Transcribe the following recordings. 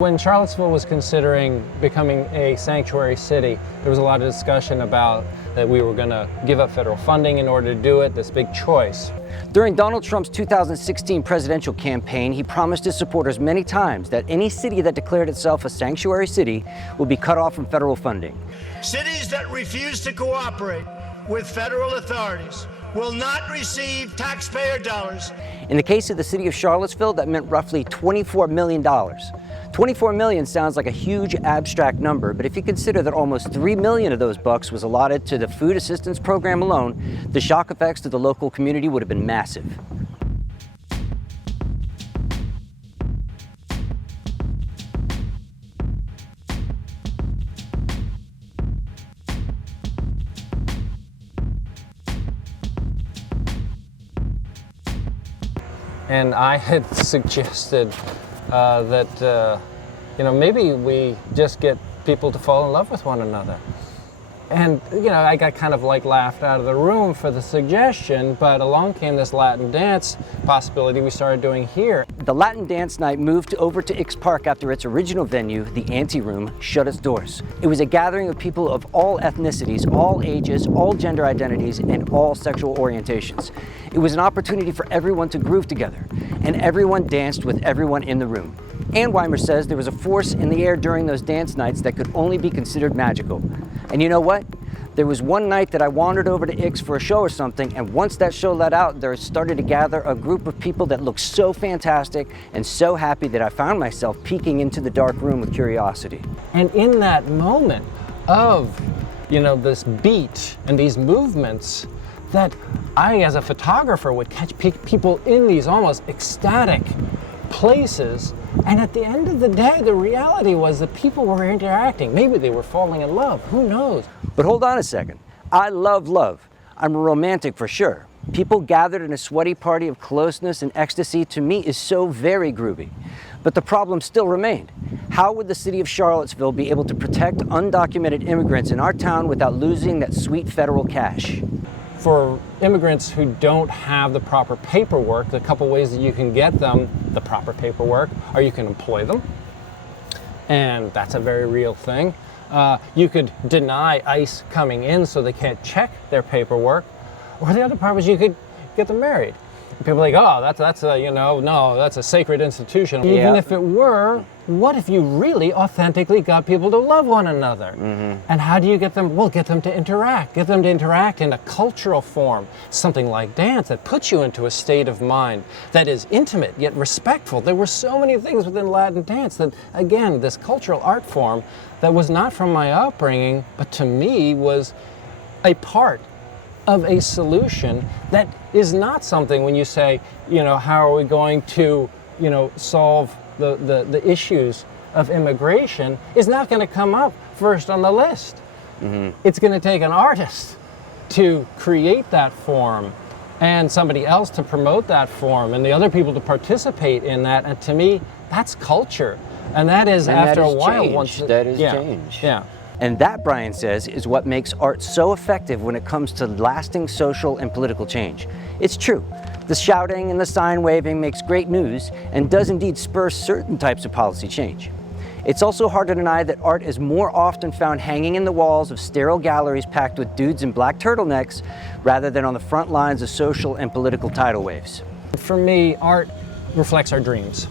When Charlottesville was considering becoming a sanctuary city, there was a lot of discussion about that we were going to give up federal funding in order to do it, this big choice. During Donald Trump's 2016 presidential campaign, he promised his supporters many times that any city that declared itself a sanctuary city would be cut off from federal funding. Cities that refuse to cooperate with federal authorities will not receive taxpayer dollars. In the case of the city of Charlottesville, that meant roughly $24 million. 24 million sounds like a huge abstract number, but if you consider that almost 3 million of those bucks was allotted to the food assistance program alone, the shock effects to the local community would have been massive. And I had suggested that maybe we just get people to fall in love with one another. And I got kind of laughed out of the room for the suggestion, but along came this Latin dance possibility we started doing here. The Latin dance night moved over to Ix Park after its original venue, the Anti-Room, shut its doors. It was a gathering of people of all ethnicities, all ages, all gender identities, and all sexual orientations. It was an opportunity for everyone to groove together, and everyone danced with everyone in the room. Ann Weimer says there was a force in the air during those dance nights that could only be considered magical. And you know what? There was one night that I wandered over to Ix for a show or something, and once that show let out, there started to gather a group of people that looked so fantastic and so happy that I found myself peeking into the dark room with curiosity. And in that moment of, this beat and these movements, that I, as a photographer, would catch people in these almost ecstatic places. And at the end of the day, the reality was that people were interacting. Maybe they were falling in love. Who knows? But hold on a second. I love love. I'm a romantic for sure. People gathered in a sweaty party of closeness and ecstasy to me is so very groovy. But the problem still remained. How would the city of Charlottesville be able to protect undocumented immigrants in our town without losing that sweet federal cash? For immigrants who don't have the proper paperwork, the couple ways that you can get them the proper paperwork are you can employ them, and that's a very real thing. You could deny ICE coming in so they can't check their paperwork, or the other part was you could get them married. People are like, oh, that's a sacred institution. Yeah. Even if it were, what if you really authentically got people to love one another? Mm-hmm. And how do you get them? Well, get them to interact. Get them to interact in a cultural form, something like dance that puts you into a state of mind that is intimate yet respectful. There were so many things within Latin dance that, again, this cultural art form that was not from my upbringing, but to me was a part of a solution that is not something when you say, how are we going to, solve the issues of immigration, is not going to come up first on the list. Mm-hmm. It's going to take an artist to create that form and somebody else to promote that form and the other people to participate in that. And to me, that's culture. And that is, after a while, change. Yeah. And that, Brian says, is what makes art so effective when it comes to lasting social and political change. It's true. The shouting and the sign waving makes great news and does indeed spur certain types of policy change. It's also hard to deny that art is more often found hanging in the walls of sterile galleries packed with dudes in black turtlenecks rather than on the front lines of social and political tidal waves. For me, art reflects our dreams.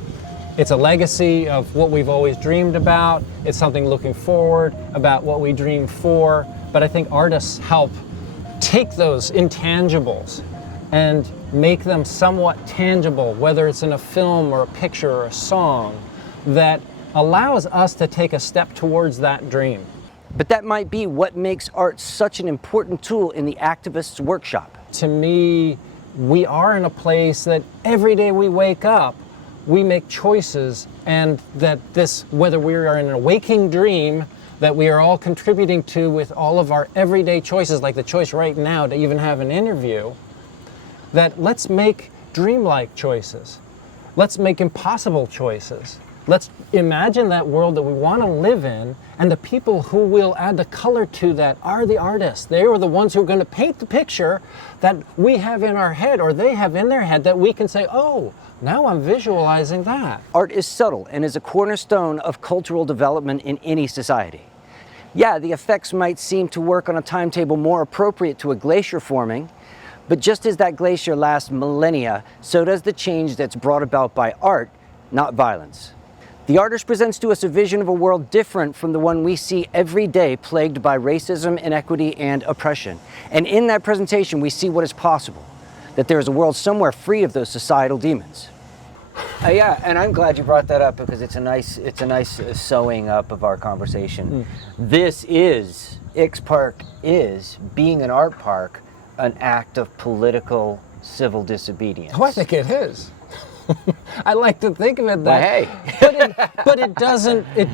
It's a legacy of what we've always dreamed about. It's something looking forward about what we dream for. But I think artists help take those intangibles and make them somewhat tangible, whether it's in a film or a picture or a song, that allows us to take a step towards that dream. But that might be what makes art such an important tool in the activist's workshop. To me, we are in a place that every day we wake up, we make choices, and that this, whether we are in a waking dream that we are all contributing to with all of our everyday choices, like the choice right now to even have an interview, that let's make dreamlike choices. Let's make impossible choices. Let's imagine that world that we want to live in, and the people who will add the color to that are the artists. They are the ones who are going to paint the picture that we have in our head, or they have in their head, that we can say, oh, now I'm visualizing that. Art is subtle and is a cornerstone of cultural development in any society. Yeah, the effects might seem to work on a timetable more appropriate to a glacier forming, but just as that glacier lasts millennia, so does the change that's brought about by art, not violence. The artist presents to us a vision of a world different from the one we see every day, plagued by racism, inequity, and oppression. And in that presentation, we see what is possible, that there is a world somewhere free of those societal demons. Yeah, and I'm glad you brought that up, because it's a nice sewing up of our conversation. This is, X Park is, being an art park, an act of political civil disobedience. Oh, I think it is. I like to think of it that. Well, hey. but it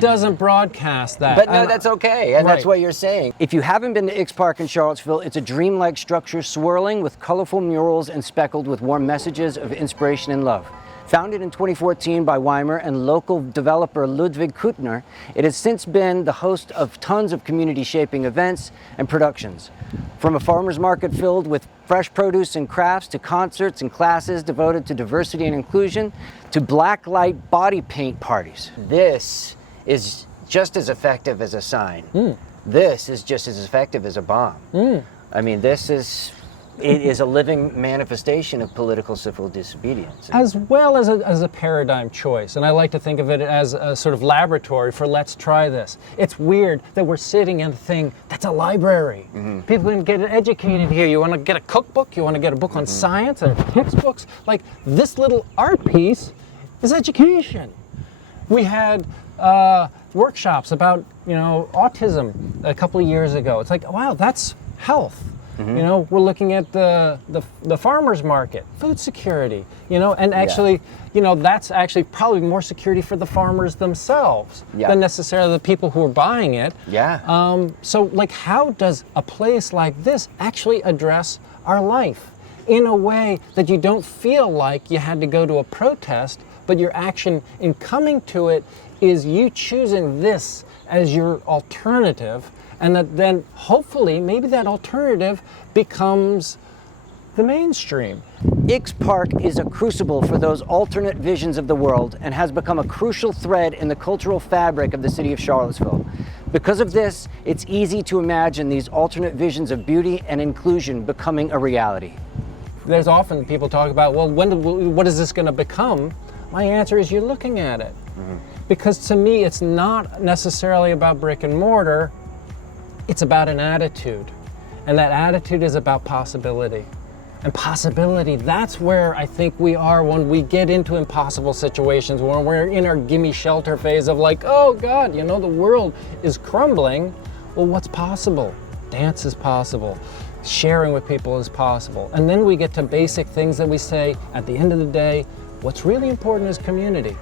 doesn't broadcast that. But no, that's okay, and that's Right. what you're saying. If you haven't been to X Park in Charlottesville, it's a dreamlike structure swirling with colorful murals and speckled with warm messages of inspiration and love. Founded in 2014 by Weimar and local developer Ludwig Kuttner, it has since been the host of tons of community-shaping events and productions. From a farmer's market filled with fresh produce and crafts, to concerts and classes devoted to diversity and inclusion, to blacklight body paint parties. This is just as effective as a sign. This is just as effective as a bomb. I mean, it is a living manifestation of political civil disobedience. As well as a paradigm choice. And I like to think of it as a sort of laboratory for let's try this. It's weird that we're sitting in a thing that's a library. People can get educated here. You want to get a cookbook, you want to get a book on science or textbooks. Like, this little art piece is education. We had workshops about, autism a couple of years ago. It's like, wow, that's health. We're looking at the farmer's market, food security, and actually, that's actually probably more security for the farmers themselves than necessarily the people who are buying it. So, like, how does a place like this actually address our life in a way that you don't feel like you had to go to a protest, but your action in coming to it is you choosing this as your alternative? And that then, hopefully, maybe that alternative becomes the mainstream. X Park is a crucible for those alternate visions of the world and has become a crucial thread in the cultural fabric of the city of Charlottesville. Because of this, it's easy to imagine these alternate visions of beauty and inclusion becoming a reality. There's often people talk about, well, what is this going to become? My answer is, you're looking at it. Because to me, it's not necessarily about brick and mortar. It's about an attitude, and that attitude is about possibility. And possibility, that's where I think we are when we get into impossible situations, when we're in our gimme shelter phase of like, oh God, the world is crumbling. Well, what's possible? Dance is possible. Sharing with people is possible. And then we get to basic things that we say, at the end of the day, what's really important is community.